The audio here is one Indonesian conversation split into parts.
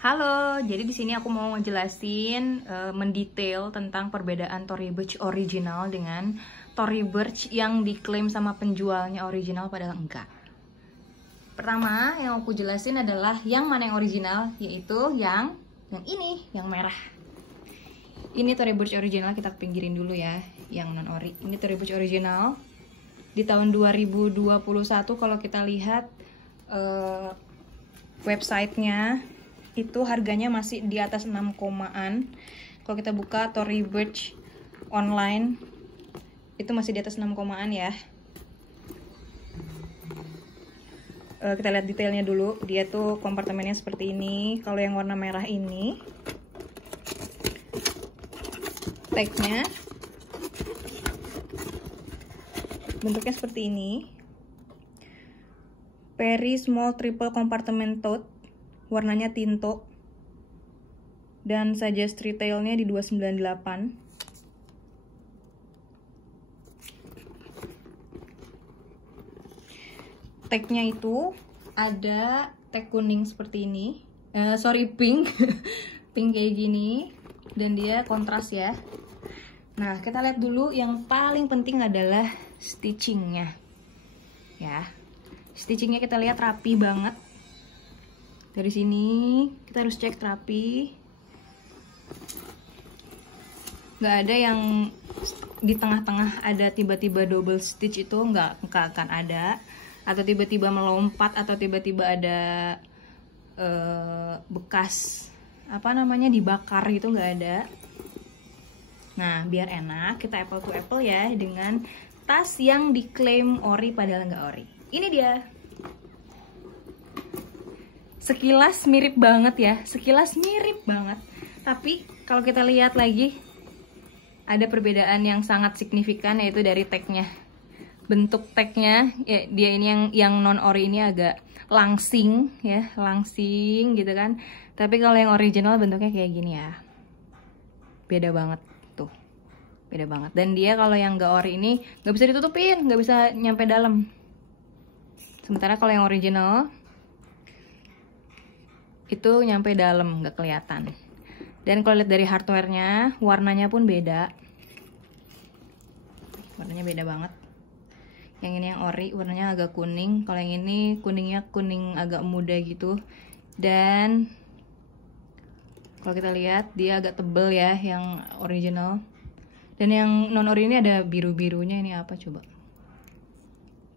Halo, jadi di sini aku mau ngejelasin mendetail tentang perbedaan Tory Burch original dengan Tory Burch yang diklaim sama penjualnya original padahal enggak. Pertama, yang aku jelasin adalah yang mana yang original, yaitu yang ini, yang merah. Ini Tory Burch original, kita pinggirin dulu ya, yang non ori. Ini Tory Burch original di tahun 2021 kalau kita lihat websitenya itu harganya masih di atas 6 komaan. Kalau kita buka Tory Burch online itu masih di atas 6 komaan ya. Kita lihat detailnya dulu. Dia tuh kompartemennya seperti ini. Kalau yang warna merah ini tagnya bentuknya seperti ini. Perry Small Triple Compartment Tote, warnanya tinto, dan suggest retailnya di 298. Tagnya itu ada tag kuning seperti ini, pink pink kayak gini, dan dia kontras ya. Nah, kita lihat dulu yang paling penting adalah stitchingnya ya. Stitchingnya kita lihat rapi banget. Dari sini kita harus cek rapi, nggak ada yang di tengah-tengah ada tiba-tiba double stitch, itu nggak akan ada, atau tiba-tiba melompat, atau tiba-tiba ada bekas apa namanya dibakar gitu, nggak ada. Nah, biar enak kita apple to apple ya dengan tas yang diklaim ori padahal nggak ori. Ini dia. Sekilas mirip banget ya, sekilas mirip banget. Tapi kalau kita lihat lagi, ada perbedaan yang sangat signifikan, yaitu dari tagnya. Bentuk tagnya, ya, dia ini yang non ori ini agak langsing ya, langsing gitu kan. Tapi kalau yang original bentuknya kayak gini ya, beda banget tuh, beda banget. Dan dia kalau yang nggak ori ini nggak bisa ditutupin, nggak bisa nyampe dalam. Sementara kalau yang original itu nyampe dalam, nggak kelihatan. Dan kalau lihat dari hardware-nya, warnanya pun beda. Warnanya beda banget. Yang ini yang ori, warnanya agak kuning. Kalau yang ini kuningnya kuning agak muda gitu. Dan kalau kita lihat dia agak tebel ya, yang original. Dan yang non ori ini ada biru-birunya. Ini apa coba?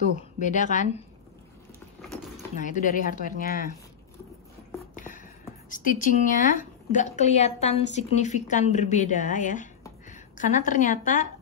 Tuh, beda kan? Nah, itu dari hardware-nya. Stitchingnya gak kelihatan signifikan berbeda ya, karena ternyata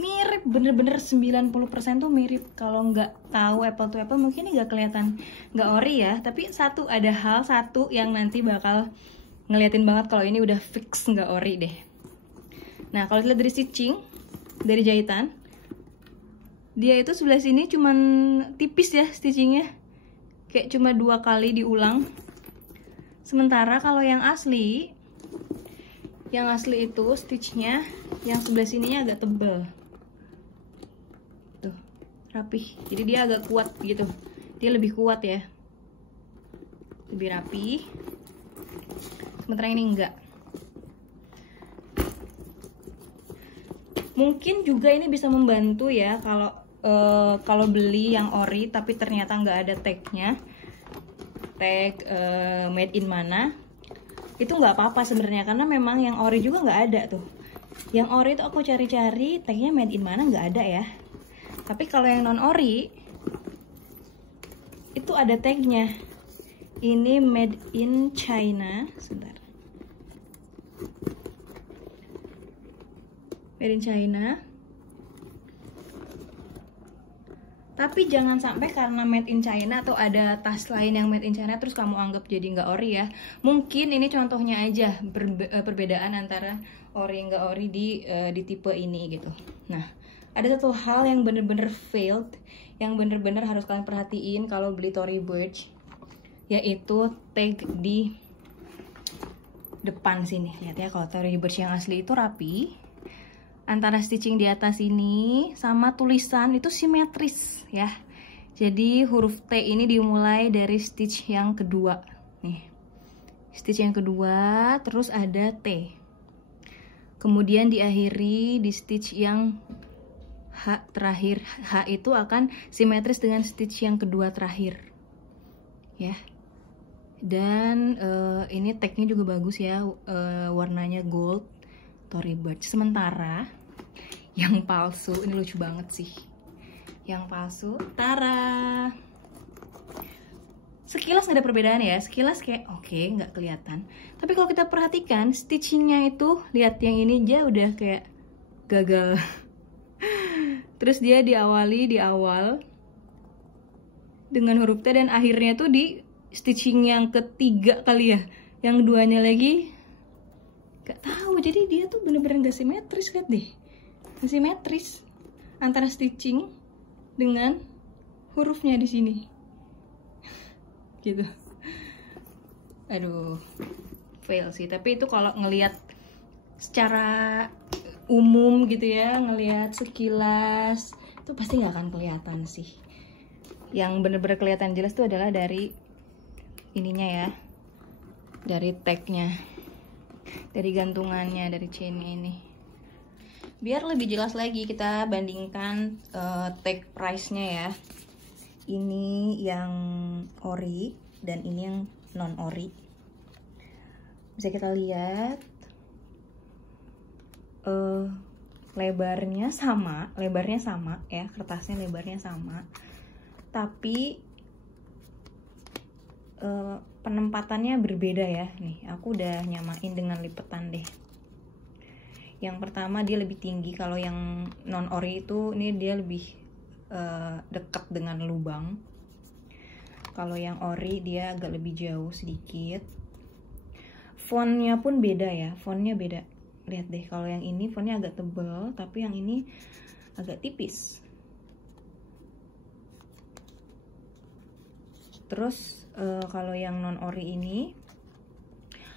mirip, bener-bener 90% tuh mirip. Kalau nggak tahu apple to apple mungkin ini gak kelihatan nggak ori ya, tapi ada hal satu yang nanti bakal ngeliatin banget kalau ini udah fix nggak ori deh. Nah, kalau lihat dari stitching, dari jahitan, dia itu sebelah sini cuman tipis ya stitchingnya, kayak cuma 2 kali diulang. Sementara kalau yang asli itu stitchnya yang sebelah sininya agak tebal. Tuh, rapih. Jadi dia agak kuat gitu. Dia lebih kuat ya. Lebih rapi. Sementara ini enggak. Mungkin juga ini bisa membantu ya kalau beli yang ori tapi ternyata nggak ada tagnya. Tag made in mana, itu nggak apa-apa sebenarnya, karena memang yang ori juga nggak ada tuh. Yang ori itu aku cari-cari tagnya made in mana, nggak ada ya. Tapi kalau yang non ori itu ada tagnya. Ini made in China, sebentar. Made in China. Tapi jangan sampai karena made in China atau ada tas lain yang made in China terus kamu anggap jadi nggak ori ya. Mungkin ini contohnya aja perbedaan antara ori nggak ori di tipe ini gitu. Nah, ada satu hal yang bener-bener failed, yang bener-bener harus kalian perhatiin kalau beli Tory Burch, yaitu tag di depan sini. Lihat ya, kalau Tory Burch yang asli itu rapi. Antara stitching di atas ini sama tulisan itu simetris ya. Jadi huruf T ini dimulai dari stitch yang kedua nih. stitch yang kedua, terus ada T. Kemudian diakhiri di stitch yang H terakhir. H itu akan simetris dengan stitch yang kedua terakhir, ya. Dan ini tagnya juga bagus ya, warnanya gold, Tory Burch. Sementara yang palsu, ini lucu banget sih. Yang palsu, tara. Sekilas nggak ada perbedaan ya, sekilas kayak oke, nggak kelihatan. Tapi kalau kita perhatikan stitchingnya itu, lihat yang ini aja udah kayak gagal. Terus dia diawali di awal dengan huruf T dan akhirnya tuh di stitching yang ketiga kali ya. Yang keduanya lagi gak tahu. Jadi dia tuh bener-bener gak simetris, lihat deh. Gak simetris antara stitching dengan hurufnya di sini. Gitu. Aduh, fail sih. Tapi itu kalau ngelihat secara umum gitu ya, ngelihat sekilas itu pasti nggak akan kelihatan sih. Yang bener-bener kelihatan jelas itu adalah dari ininya ya, dari tagnya, dari gantungannya, dari chainnya ini. Biar lebih jelas lagi kita bandingkan tag price-nya ya. Ini yang ori dan ini yang non ori. Bisa kita lihat lebarnya sama ya, kertasnya lebarnya sama, tapi penempatannya berbeda ya. Nih aku udah nyamain dengan lipetan deh. Yang pertama dia lebih tinggi, kalau yang non ori itu ini dia lebih dekat dengan lubang. Kalau yang ori dia agak lebih jauh sedikit. Fontnya pun beda ya, fontnya beda. Lihat deh, kalau yang ini fontnya agak tebal, tapi yang ini agak tipis. Terus kalau yang non ori ini,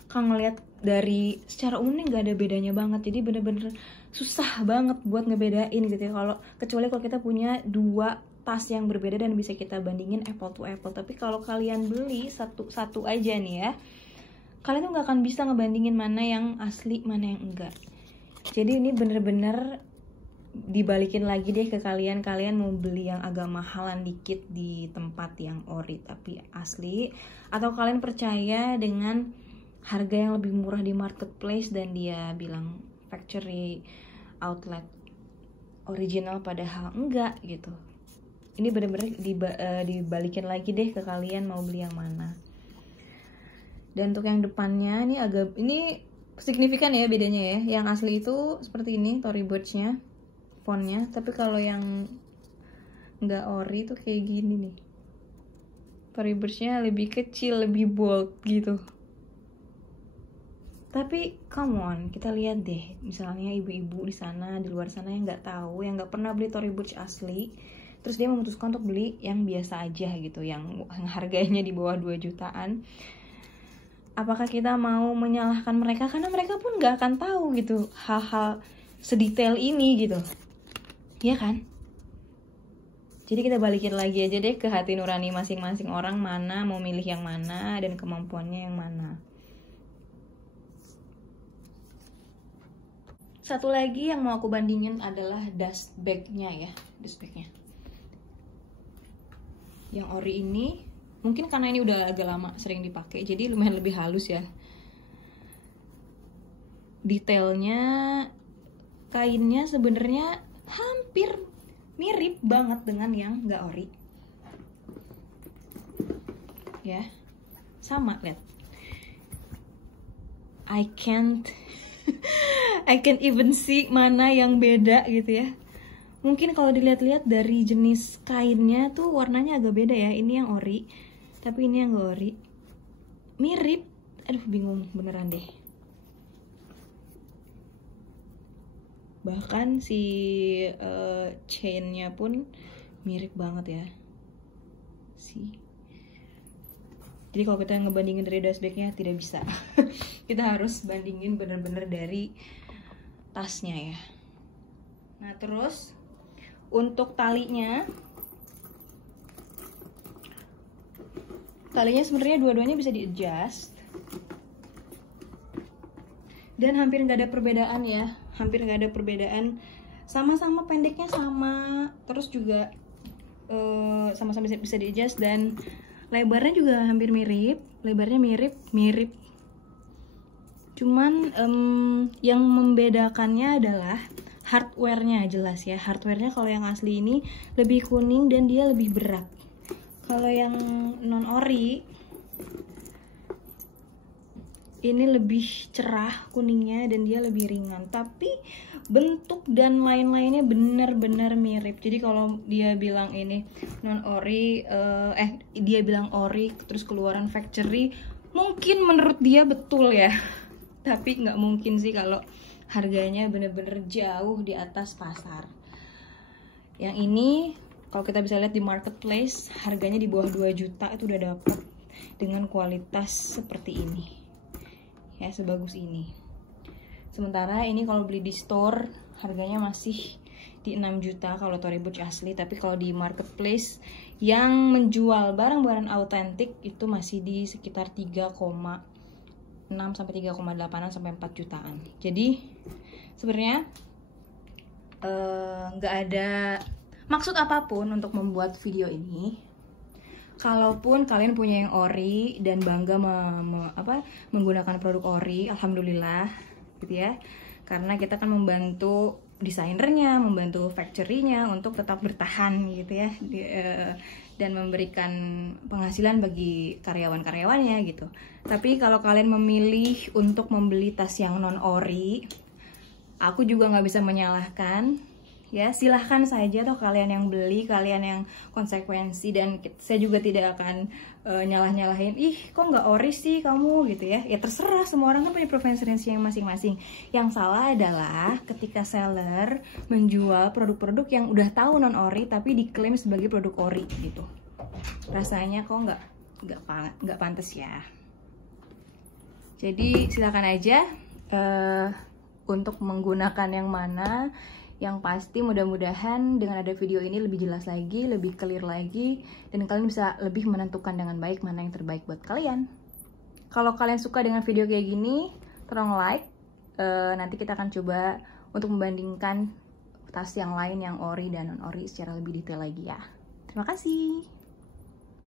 kalau ngeliat dari secara umum nggak ada bedanya banget. Jadi bener-bener susah banget buat ngebedain gitu ya. Kecuali kalau kita punya dua tas yang berbeda dan bisa kita bandingin apple to apple. Tapi kalau kalian beli satu aja nih ya, kalian tuh nggak akan bisa ngebandingin mana yang asli, mana yang enggak. Jadi ini bener-bener dibalikin lagi deh ke kalian. Kalian mau beli yang agak mahalan dikit di tempat yang ori tapi asli, atau kalian percaya dengan harga yang lebih murah di marketplace dan dia bilang factory outlet original padahal enggak gitu. Ini bener-bener dibalikin lagi deh ke kalian mau beli yang mana. Dan untuk yang depannya ini signifikan ya bedanya ya. Yang asli itu seperti ini Tory Burch-nya, fontnya. Tapi kalau yang nggak ori tuh kayak gini nih. Tory Burch-nya lebih kecil, lebih bold gitu. Tapi come on, kita lihat deh. Misalnya ibu-ibu di sana, di luar sana yang nggak tahu, yang nggak pernah beli Tory Burch asli, terus dia memutuskan untuk beli yang biasa aja gitu, yang harganya di bawah 2 jutaan. Apakah kita mau menyalahkan mereka? Karena mereka pun nggak akan tahu gitu hal-hal sedetail ini gitu, ya kan? Jadi kita balikin lagi aja deh ke hati nurani masing-masing orang, mana mau milih yang mana dan kemampuannya yang mana. Satu lagi yang mau aku bandingin adalah dust bag-nya ya, dust bag-nya. Yang ori ini mungkin karena ini udah agak lama sering dipakai, jadi lumayan lebih halus ya. Detailnya, kainnya sebenarnya hampir mirip banget dengan yang nggak ori. Ya, sama, lihat. I can't even see mana yang beda gitu ya. Mungkin kalau dilihat-lihat dari jenis kainnya tuh warnanya agak beda ya. Ini yang ori, tapi ini yang gak ori. Mirip. Aduh, bingung beneran deh. Bahkan si chainnya pun mirip banget ya. Jadi kalau kita ngebandingin dari dust bag-nya tidak bisa. Kita harus bandingin bener-bener dari tasnya ya. Nah terus untuk talinya sebenarnya dua-duanya bisa di adjust. Dan hampir nggak ada perbedaan ya, hampir nggak ada perbedaan. Sama-sama pendeknya sama, terus juga sama-sama bisa di-adjust, dan lebarnya juga hampir mirip, lebarnya mirip. Cuman yang membedakannya adalah hardware-nya, jelas ya. Hardware-nya kalau yang asli ini lebih kuning dan dia lebih berat. Kalau yang non ori ini lebih cerah kuningnya dan dia lebih ringan, tapi bentuk dan lain-lainnya benar-benar mirip. Jadi kalau dia bilang ini non ori, dia bilang ori terus keluaran factory, mungkin menurut dia betul ya. Tapi nggak mungkin sih kalau harganya bener-bener jauh di atas pasar. Yang ini kalau kita bisa lihat di marketplace, harganya di bawah 2 juta itu udah dapet dengan kualitas seperti ini ya, sebagus ini. Sementara ini kalau beli di store harganya masih di 6 juta kalau Tory Burch asli, tapi kalau di marketplace yang menjual barang-barang autentik itu masih di sekitar 3,6 sampai 3,8 sampai 4 jutaan. Jadi sebenarnya nggak ada maksud apapun untuk membuat video ini. Kalaupun kalian punya yang ori dan bangga menggunakan produk ori, alhamdulillah gitu ya. Karena kita kan membantu desainernya, membantu factory-nya untuk tetap bertahan gitu ya, dan memberikan penghasilan bagi karyawan-karyawannya gitu. Tapi kalau kalian memilih untuk membeli tas yang non ori, aku juga nggak bisa menyalahkan. Ya, silahkan saja toh kalian yang beli, kalian yang konsekuensi, dan saya juga tidak akan nyalah-nyalahin, ih kok nggak ori sih kamu gitu ya. Ya terserah, semua orang kan punya preferensi yang masing-masing. Yang salah adalah ketika seller menjual produk-produk yang udah tahu non ori tapi diklaim sebagai produk ori gitu. Rasanya kok nggak pantas ya. Jadi silakan aja untuk menggunakan yang mana. Yang pasti mudah-mudahan dengan ada video ini lebih jelas lagi, lebih clear lagi, dan kalian bisa lebih menentukan dengan baik mana yang terbaik buat kalian. Kalau kalian suka dengan video kayak gini, tolong like. Nanti kita akan coba untuk membandingkan tas yang lain yang ori dan non ori secara lebih detail lagi ya. Terima kasih.